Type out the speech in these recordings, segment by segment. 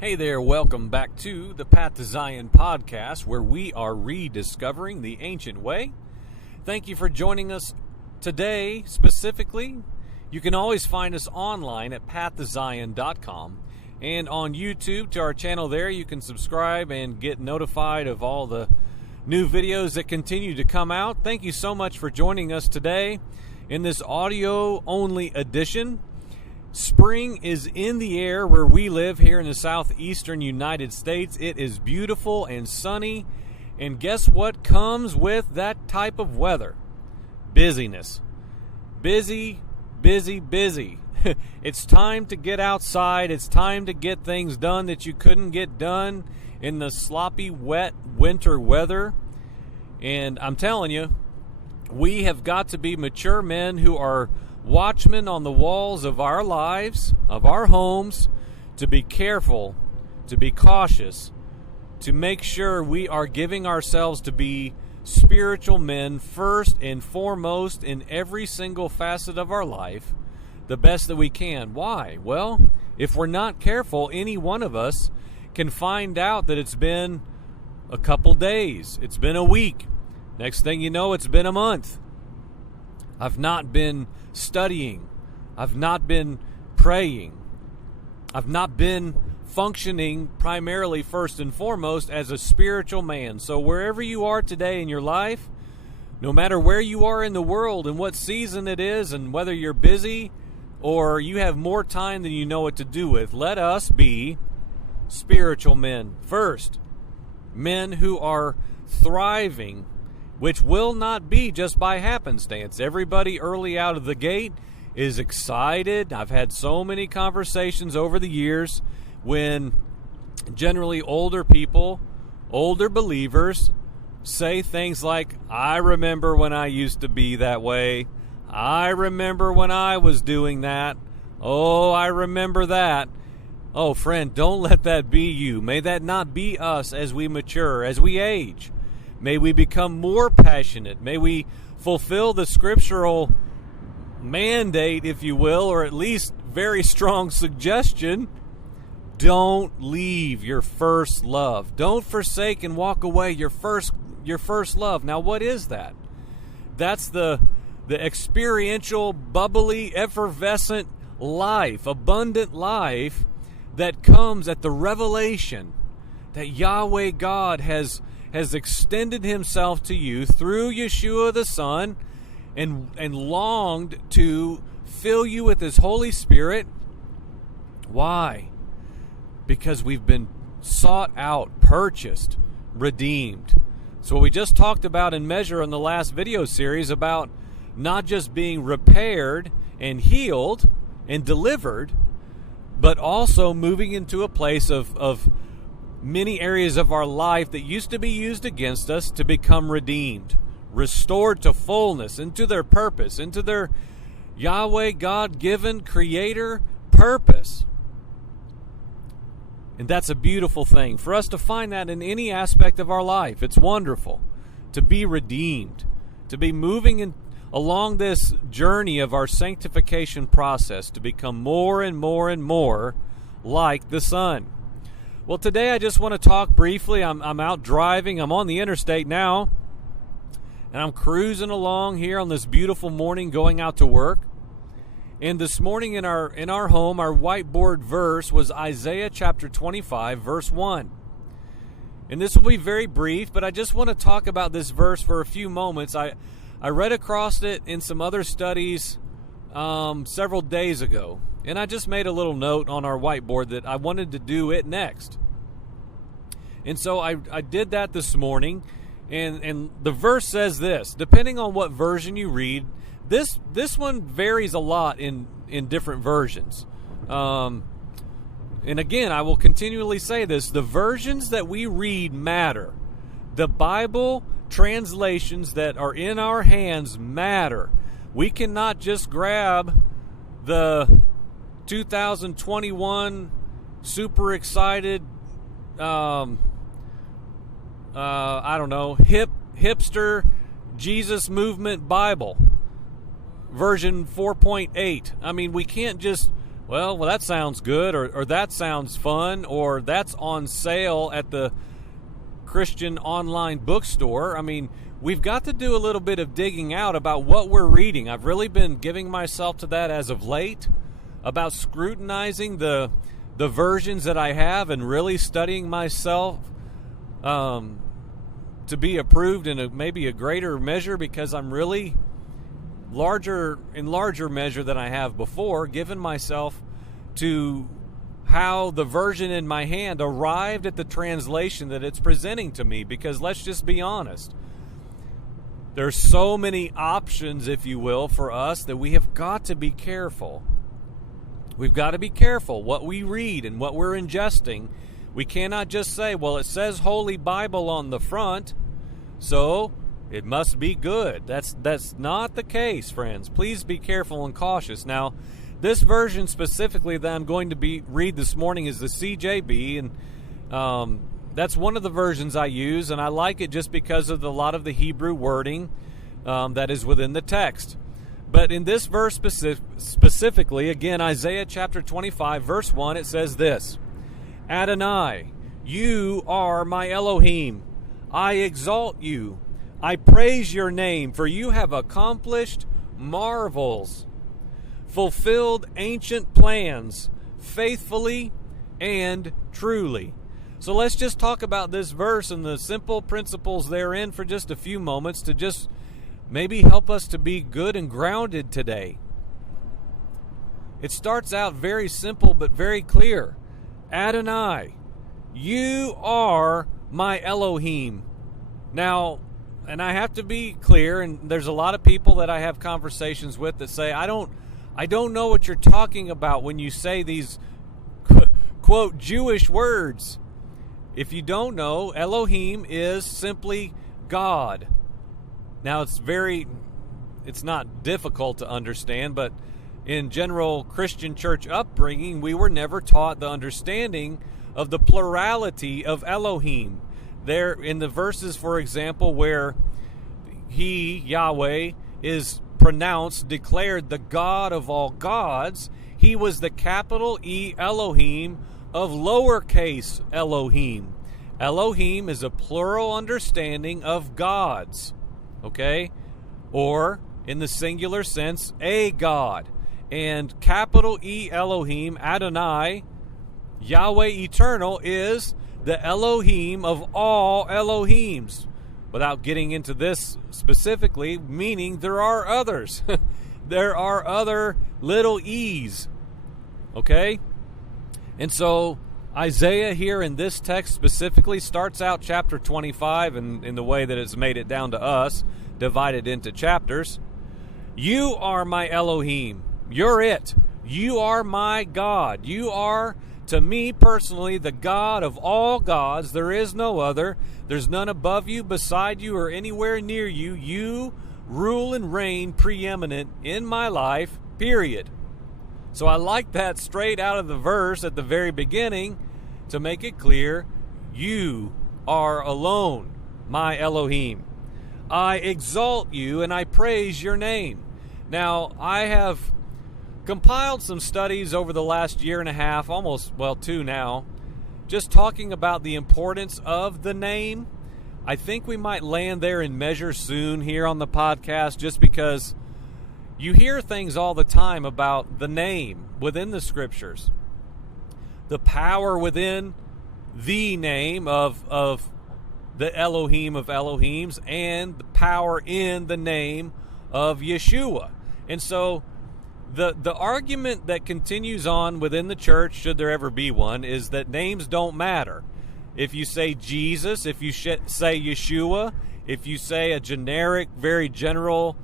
Hey there, welcome back to the Path to Zion podcast, where we are rediscovering the ancient way. Thank you for joining us today specifically. You can always find us online at pathtozion.com and on YouTube to our channel there. You can subscribe and get notified of all the new videos that continue to come out. Thank you so much for joining us today in this audio-only edition. Spring is in the air where we live here in the southeastern United States. It is beautiful and sunny. And guess what comes with that type of weather? Busyness. Busy, busy, busy. It's time to get outside. It's time to get things done that you couldn't get done in the sloppy, wet winter weather. And I'm telling you, we have got to be mature men who are watchmen on the walls of our lives, of our homes, to be careful, to be cautious, to make sure we are giving ourselves to be spiritual men first and foremost in every single facet of our life, the best that we can. Why? Well, if we're not careful, any one of us can find out that it's been a couple days, it's been a week. Next thing you know, it's been a month. I've not been studying. I've not been praying. I've not been functioning primarily first and foremost as a spiritual man. So wherever you are today in your life, no matter where you are in the world and what season it is, and whether you're busy or you have more time than you know what to do with, let us be spiritual men first. Men who are thriving, which will not be just by happenstance. Everybody early out of the gate is excited. I've had so many conversations over the years when generally older people, older believers, say things like, I remember when I used to be that way. I remember when I was doing that. Oh, I remember that. Oh, friend, don't let that be you. May that not be us as we mature, as we age. May we become more passionate. May we fulfill the scriptural mandate, if you will, or at least very strong suggestion. Don't leave your first love. Don't forsake and walk away your first love. Now, what is that? That's the experiential, bubbly, effervescent life, abundant life that comes at the revelation that Yahweh God has extended himself to you through Yeshua the Son and longed to fill you with his Holy Spirit. Why? Because we've been sought out, purchased, redeemed. So what we just talked about in Measure in the last video series about not just being repaired and healed and delivered, but also moving into a place of many areas of our life that used to be used against us to become redeemed, restored to fullness, into their purpose, into their Yahweh God-given creator purpose. And that's a beautiful thing. For us to find that in any aspect of our life, it's wonderful to be redeemed, to be moving along this journey of our sanctification process, to become more and more and more like the Son. Well, today I just want to talk briefly. I'm out driving. I'm on the interstate now, and I'm cruising along here on this beautiful morning going out to work. And this morning in our home, our whiteboard verse was Isaiah chapter 25, verse 1. And this will be very brief, but I just want to talk about this verse for a few moments. I read across it in some other studies several days ago. And I just made a little note on our whiteboard that I wanted to do it next. And so I did that this morning. And the verse says this. Depending on what version you read, this one varies a lot in different versions. And again, I will continually say this. The versions that we read matter. The Bible translations that are in our hands matter. We cannot just grab the 2021 super excited hipster Jesus movement Bible version 4.8. I mean, we can't just well, that sounds good, or that sounds fun, or that's on sale at the Christian online bookstore. I mean, we've got to do a little bit of digging out about what we're reading. I've really been giving myself to that as of late, about scrutinizing the versions that I have and really studying myself to be approved in maybe a greater measure, because I'm really larger measure than I have before, given myself to how the version in my hand arrived at the translation that it's presenting to me. Because let's just be honest, there's so many options, if you will, for us, that we have got to be careful. We've got to be careful what we read and what we're ingesting. We cannot just say, well, it says Holy Bible on the front, so it must be good. That's not the case, friends. Please be careful and cautious. Now, this version specifically that I'm going to read this morning is the CJB, and that's one of the versions I use, and I like it just because of a lot of the Hebrew wording that is within the text. But in this verse specifically, again, Isaiah chapter 25, verse 1, it says this: Adonai, you are my Elohim. I exalt you. I praise your name, for you have accomplished marvels, fulfilled ancient plans, faithfully and truly. So let's just talk about this verse and the simple principles therein for just a few moments to just maybe help us to be good and grounded today. It starts out very simple but very clear. Adonai, you are my Elohim. Now, and I have to be clear, and there's a lot of people that I have conversations with that say, I don't know what you're talking about when you say these quote Jewish words. If you don't know, Elohim is simply God. Now, it's not difficult to understand, but in general Christian church upbringing, we were never taught the understanding of the plurality of Elohim. There in the verses, for example, where he, Yahweh, is declared the God of all gods, he was the capital E Elohim of lowercase Elohim. Elohim is a plural understanding of gods, okay? Or, in the singular sense, a God. And capital E Elohim, Adonai, Yahweh Eternal, is the Elohim of all Elohims. Without getting into this specifically, meaning there are others. There are other little e's. Okay? And so Isaiah here in this text specifically starts out chapter 25, and in the way that it's made it down to us, divided into chapters. You are my Elohim. You're it. You are my God. You are, to me personally, the God of all gods. There is no other. There's none above you, beside you, or anywhere near you. You rule and reign preeminent in my life, period. So I like that straight out of the verse at the very beginning to make it clear, you are alone, my Elohim. I exalt you and I praise your name. Now, I have compiled some studies over the last year and a half, two now, just talking about the importance of the name. I think we might land there in measure soon here on the podcast, just because you hear things all the time about the name within the scriptures, the power within the name of the Elohim of Elohims, and the power in the name of Yeshua. And so the argument that continues on within the church, should there ever be one, is that names don't matter. If you say Jesus, if you say Yeshua, if you say a generic, very general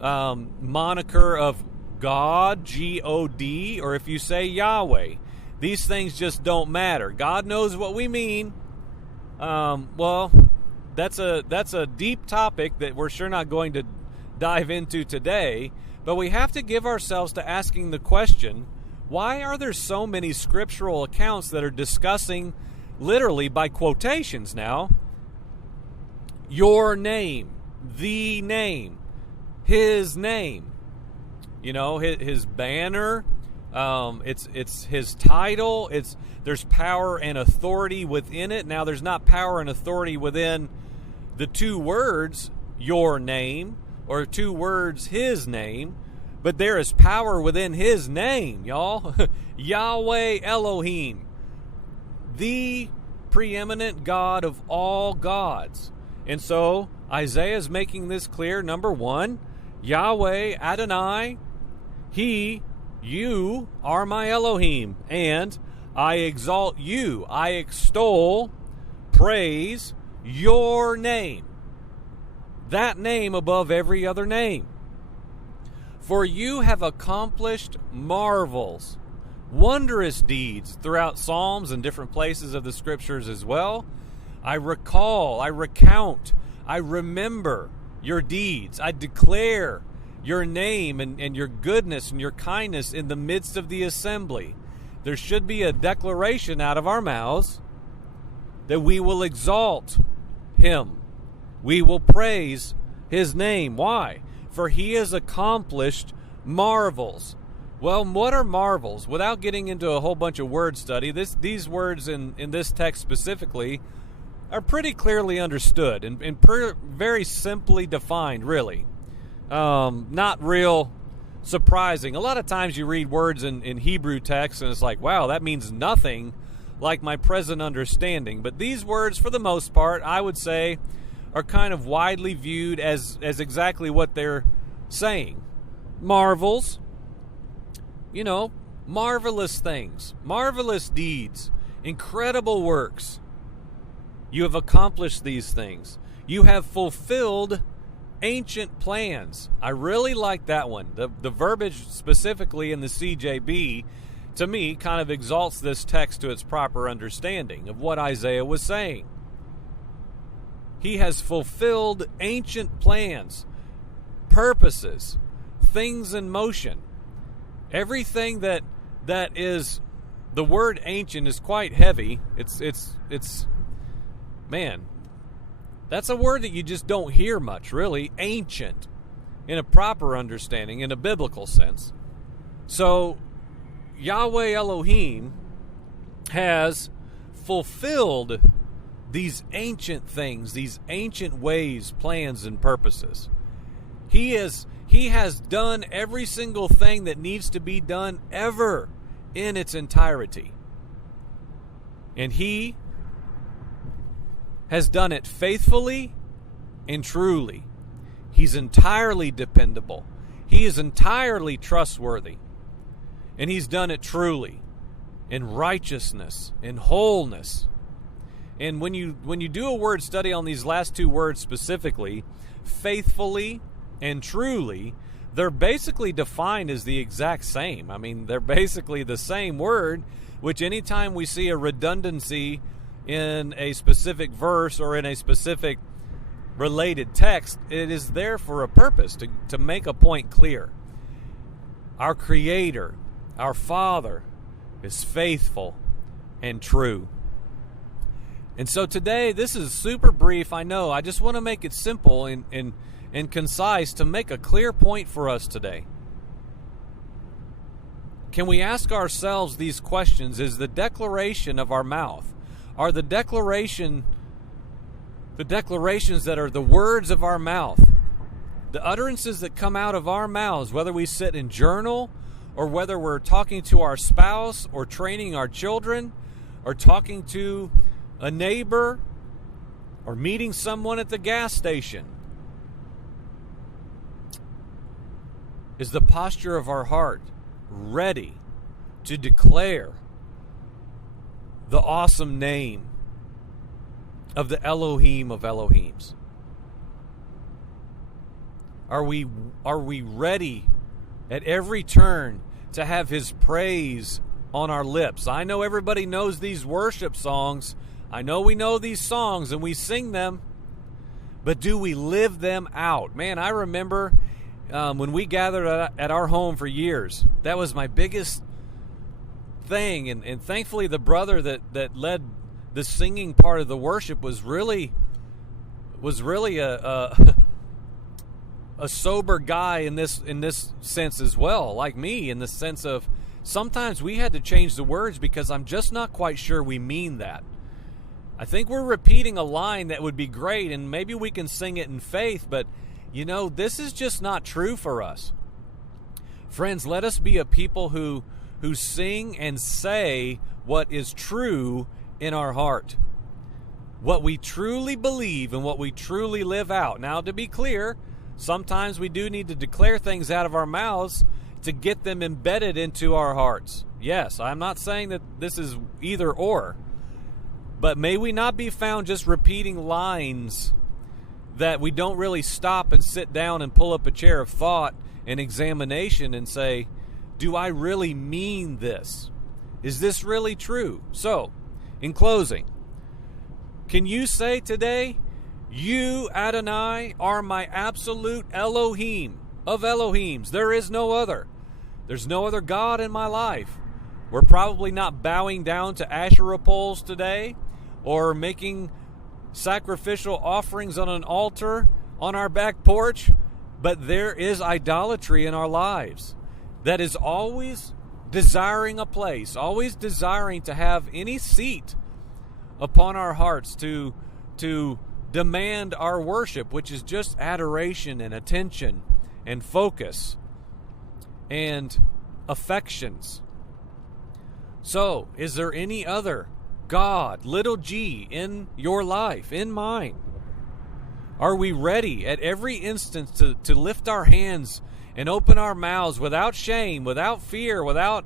moniker of God, G-O-D, or if you say Yahweh, these things just don't matter. God knows what we mean. That's a deep topic that we're sure not going to dive into today. But we have to give ourselves to asking the question, why are there so many scriptural accounts that are discussing, literally by quotations now, your name, the name, his name, his banner, It's his title. There's power and authority within it. Now, there's not power and authority within the two words, your name, or two words, his name, but there is power within his name, y'all. Yahweh Elohim, the preeminent God of all gods. And so Isaiah is making this clear. Number one, Yahweh Adonai, you are my Elohim, and I exalt you, I extol, praise your name, that name above every other name. For you have accomplished marvels, wondrous deeds throughout Psalms and different places of the Scriptures as well. I recall, I recount, I remember your deeds. I declare your name and your goodness and your kindness in the midst of the assembly. There should be a declaration out of our mouths that we will exalt him. We will praise his name. Why? For he has accomplished marvels. Well, what are marvels? Without getting into a whole bunch of word study, these words in this text specifically are pretty clearly understood and very simply defined, really. Not real surprising. A lot of times you read words in Hebrew text and it's like, wow, that means nothing like my present understanding. But these words, for the most part, I would say, are kind of widely viewed as exactly what they're saying. Marvels, marvelous things, marvelous deeds, incredible works. You have accomplished these things. You have fulfilled ancient plans. I really like that one. The verbiage specifically in the CJB, to me, kind of exalts this text to its proper understanding of what Isaiah was saying. He has fulfilled ancient plans, purposes, things in motion. Everything that is, the word ancient is quite heavy. It's man, that's a word that you just don't hear much, really. Ancient, in a proper understanding, in a biblical sense. So, Yahweh Elohim has fulfilled these ancient things, these ancient ways, plans, and purposes. He has done every single thing that needs to be done ever in its entirety. And he has done it faithfully and truly. He's entirely dependable. He is entirely trustworthy. And he's done it truly, in righteousness, in wholeness. And when you do a word study on these last two words specifically, faithfully and truly, they're basically defined as the exact same. I mean, they're basically the same word, which anytime we see a redundancy in a specific verse or in a specific related text, it is there for a purpose, to make a point clear. Our Creator, our Father, is faithful and true. And so today, this is super brief, I know. I just want to make it simple and concise to make a clear point for us today. Can we ask ourselves these questions? Is the declaration of our mouth, are the declarations that are the words of our mouth, the utterances that come out of our mouths, whether we sit and journal, or whether we're talking to our spouse, or training our children, or talking to a neighbor, or meeting someone at the gas station, is the posture of our heart ready to declare the awesome name of the Elohim of Elohims? Are we ready at every turn to have his praise on our lips? I know everybody knows these worship songs. I know we know these songs and we sing them, but do we live them out? Man, I remember when we gathered at our home for years, that was my biggest thing. And thankfully the brother that led the singing part of the worship was really a sober guy in this sense as well, like me, in the sense of sometimes we had to change the words because I'm just not quite sure we mean that. I think we're repeating a line that would be great, and maybe we can sing it in faith, but, this is just not true for us. Friends, let us be a people who sing and say what is true in our heart. What we truly believe and what we truly live out. Now, to be clear, sometimes we do need to declare things out of our mouths to get them embedded into our hearts. Yes, I'm not saying that this is either or. But may we not be found just repeating lines that we don't really stop and sit down and pull up a chair of thought and examination and say, do I really mean this? Is this really true? So, in closing, can you say today, you, Adonai, are my absolute Elohim of Elohims. There is no other. There's no other God in my life. We're probably not bowing down to Asherah poles today or making sacrificial offerings on an altar on our back porch, but there is idolatry in our lives that is always desiring a place, always desiring to have any seat upon our hearts to demand our worship, which is just adoration and attention and focus and affections. So, is there any other God, little g, in your life, in mine? Are we ready at every instance to lift our hands and open our mouths without shame, without fear, without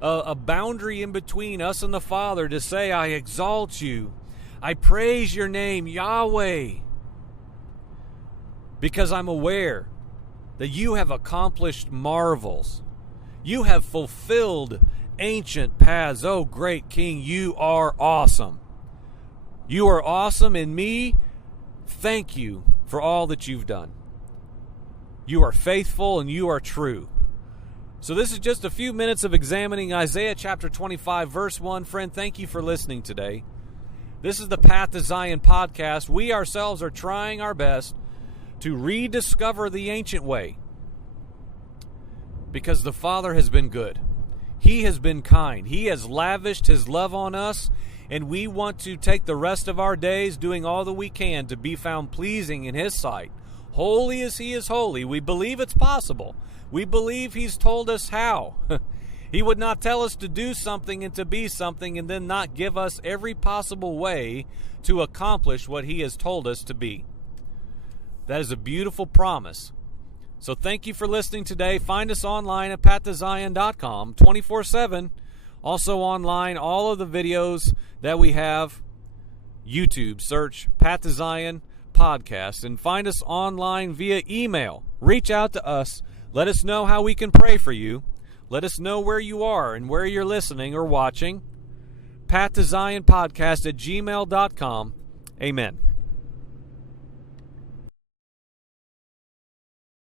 a boundary in between us and the Father to say, I exalt you, I praise your name, Yahweh, because I'm aware that you have accomplished marvels. You have fulfilled ancient paths. Oh, great King, you are awesome. You are awesome in me. Thank you for all that you've done. You are faithful and you are true. So this is just a few minutes of examining Isaiah chapter 25, verse 1. Friend, thank you for listening today. This is the Path to Zion podcast. We ourselves are trying our best to rediscover the ancient way because the Father has been good. He has been kind. He has lavished His love on us, and we want to take the rest of our days doing all that we can to be found pleasing in His sight. Holy as He is holy. We believe it's possible. We believe He's told us how. He would not tell us to do something and to be something and then not give us every possible way to accomplish what He has told us to be. That is a beautiful promise. So thank you for listening today. Find us online at pathtozion.com 24/7. Also online, all of the videos that we have. YouTube, search Path to Zion Podcast. And find us online via email. Reach out to us. Let us know how we can pray for you. Let us know where you are and where you're listening or watching. Path to Zion Podcast at gmail.com. Amen.